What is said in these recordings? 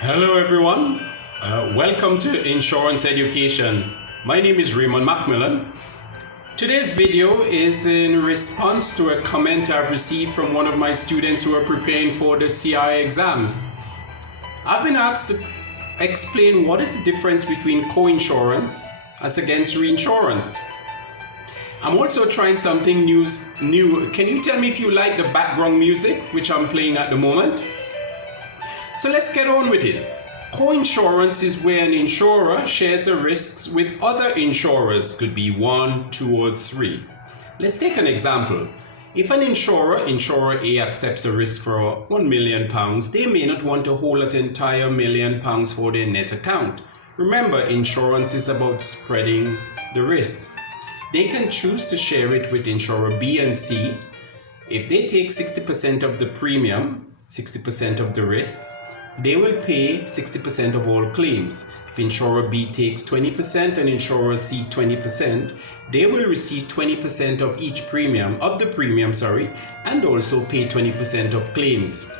Hello everyone, welcome to Insurance Education. My name is Raymond Macmillan. Today's video is in response to a comment I've received from one of my students who are preparing for the CI exams. I've been asked to explain what is the difference between co-insurance as against reinsurance. I'm also trying something new. Can you tell me if you like the background music which I'm playing at the moment? So let's get on with it. Co-insurance is where an insurer shares the risks with other insurers. Could be 1, 2, or 3. Let's take an example. If an insurer A, accepts a risk for £1 million, they may not want to hold that entire £1 million for their net account. Remember, insurance is about spreading the risks. They can choose to share it with insurer B and C. If they take 60% of the premium, 60% of the risks, they will pay 60% of all claims. If insurer B takes 20% and insurer C 20%, they will receive 20% of each premium, and also pay 20% of claims.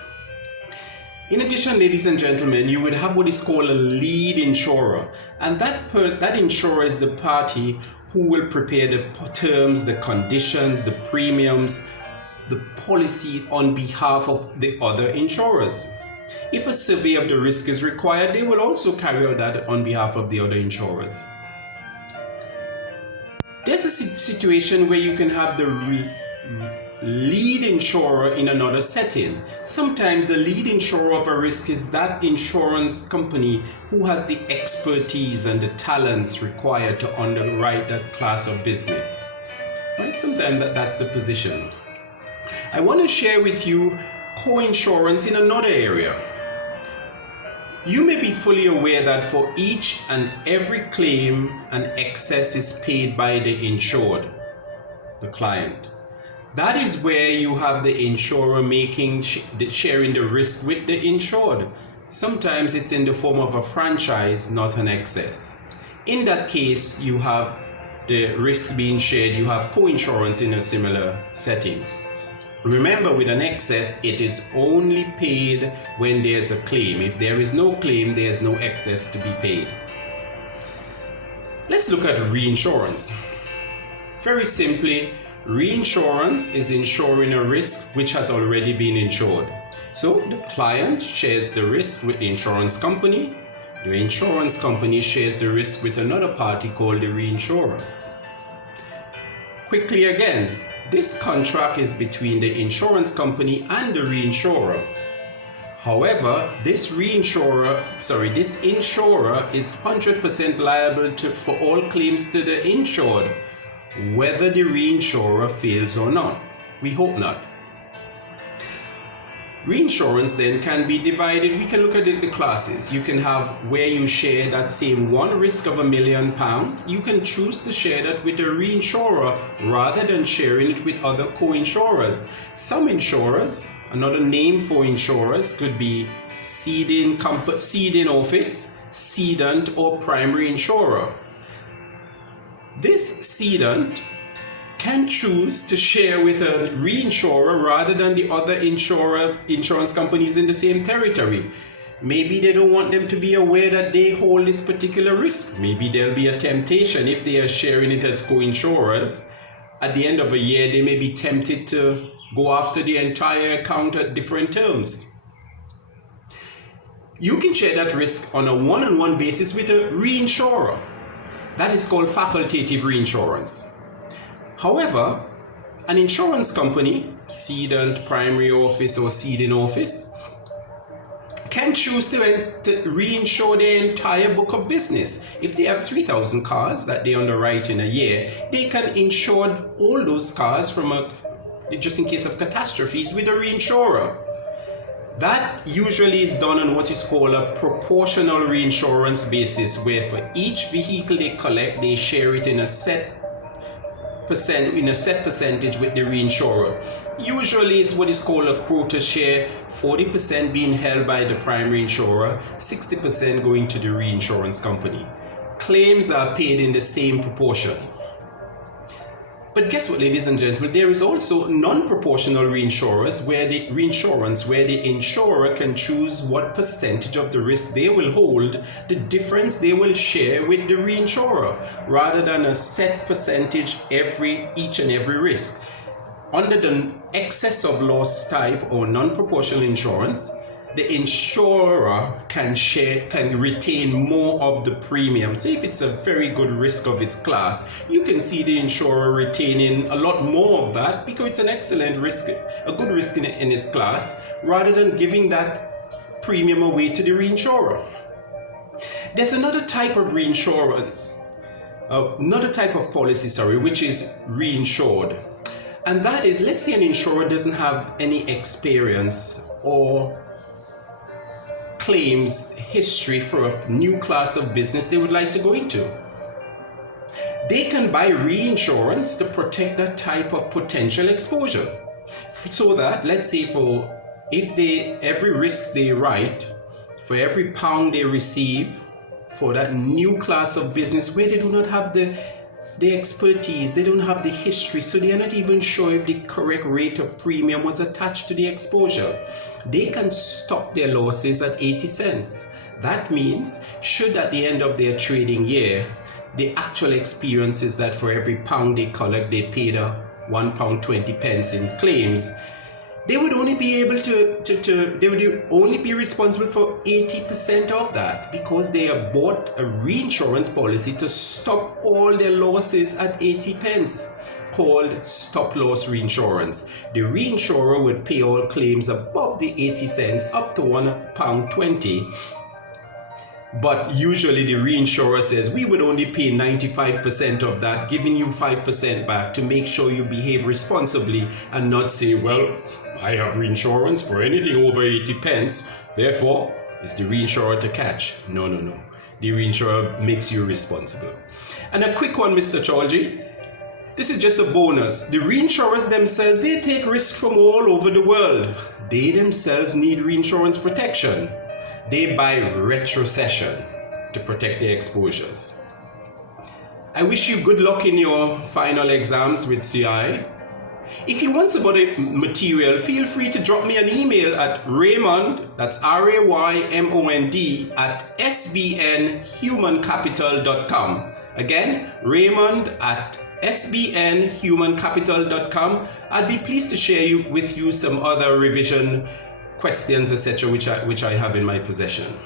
In addition, ladies and gentlemen, you would have what is called a lead insurer, and that insurer is the party who will prepare the terms, the conditions, the premiums, the policy on behalf of the other insurers. If a survey of the risk is required, they will also carry out that on behalf of the other insurers. There's a situation where you can have the lead insurer in another setting. Sometimes the lead insurer of a risk is that insurance company who has the expertise and the talents required to underwrite that class of business. Right? Sometimes that's the position. I want to share with you co-insurance in another area. You may be fully aware that for each and every claim, an excess is paid by the insured, the client. That is where you have the insurer sharing the risk with the insured. Sometimes it's in the form of a franchise, not an excess. In that case, you have the risks being shared. You have co-insurance in a similar setting. Remember, with an excess, it is only paid when there's a claim. If there is no claim, there's no excess to be paid. Let's look at reinsurance. Very simply, reinsurance is insuring a risk which has already been insured. So the client shares the risk with the insurance company. The insurance company shares the risk with another party called the reinsurer. Quickly again, this contract is between the insurance company and the reinsurer. However, this insurer is 100% liable for all claims to the insured, whether the reinsurer fails or not. We hope not. Reinsurance then can be divided. We can look at the classes. You can have where you share that same one risk of £1 million. You can choose to share that with a reinsurer rather than sharing it with other co-insurers. Some insurers, another name for insurers could be ceding office, cedant, or primary insurer. This cedant can choose to share with a reinsurer rather than the other insurance companies in the same territory. Maybe they don't want them to be aware that they hold this particular risk. Maybe there'll be a temptation if they are sharing it as co-insurers. At the end of a year, they may be tempted to go after the entire account at different terms. You can share that risk on a one-on-one basis with a reinsurer. That is called facultative reinsurance. However, an insurance company, cedant, primary office, or ceding office, can choose to reinsure their entire book of business. If they have 3,000 cars that they underwrite in a year, they can insure all those cars just in case of catastrophes with a reinsurer. That usually is done on what is called a proportional reinsurance basis, where for each vehicle they collect, they share it in a set percentage with the reinsurer. Usually it's what is called a quota share, 40% being held by the primary insurer, 60% going to the reinsurance company. Claims are paid in the same proportion. But guess what, ladies and gentlemen? There is also non-proportional reinsurance where the insurer can choose what percentage of the risk they will hold, the difference they will share with the reinsurer, rather than a set percentage each and every risk. Under the excess of loss type or non-proportional insurance, the insurer can retain more of the premium. Say if it's a very good risk of its class, you can see the insurer retaining a lot more of that because it's an excellent risk, a good risk in its class, rather than giving that premium away to the reinsurer. There's another type of reinsurance, another type of policy, which is reinsured. And that is, let's say an insurer doesn't have any experience or claims history for a new class of business they would like to go into. They can buy reinsurance to protect that type of potential exposure. So that, let's say every risk they write, for every pound they receive for that new class of business where they do not have the expertise, they don't have the history, so they are not even sure if the correct rate of premium was attached to the exposure, they can stop their losses at 80 cents. That means, should at the end of their trading year, the actual experience is that for every pound they collect, they paid £1.20 in claims, they would only be able they would only be responsible for 80% of that, because they have bought a reinsurance policy to stop all their losses at 80 pence, called stop loss reinsurance. The reinsurer would pay all claims above the 80 cents up to £1.20. But usually the reinsurer says we would only pay 95% of that, giving you 5% back to make sure you behave responsibly and not say, well, I have reinsurance for anything over 80 pence, therefore it's the reinsurer to catch. No. The reinsurer makes you responsible. And a quick one, Mr. Chalji. This is just a bonus. The reinsurers themselves, they take risks from all over the world. They themselves need reinsurance protection. They buy retrocession to protect their exposures. I wish you good luck in your final exams with CI. If you want some other material, feel free to drop me an email at Raymond, that's Raymond, at sbnhumancapital.com. Again, Raymond at sbnhumancapital.com. I'd be pleased to share with you some other revision questions, etc., which I have in my possession.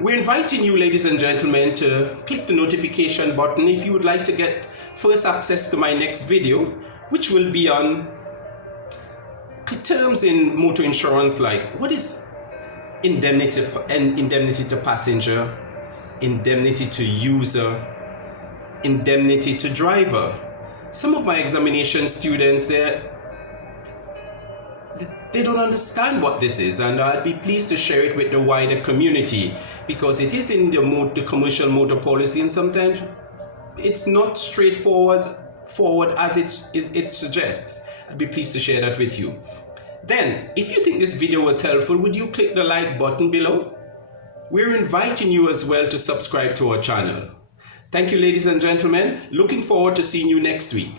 We're inviting you, ladies and gentlemen, to click the notification button if you would like to get first access to my next video, which will be on terms in motor insurance like what is indemnity to passenger, indemnity to user, indemnity to driver. Some of my examination students, they don't understand what this is, and I'd be pleased to share it with the wider community, because it is in the commercial motor policy, and sometimes it's not straightforward as it suggests. I'd be pleased to share that with you. Then, if you think this video was helpful, would you click the like button below? We're inviting you as well to subscribe to our channel. Thank you, ladies and gentlemen. Looking forward to seeing you next week.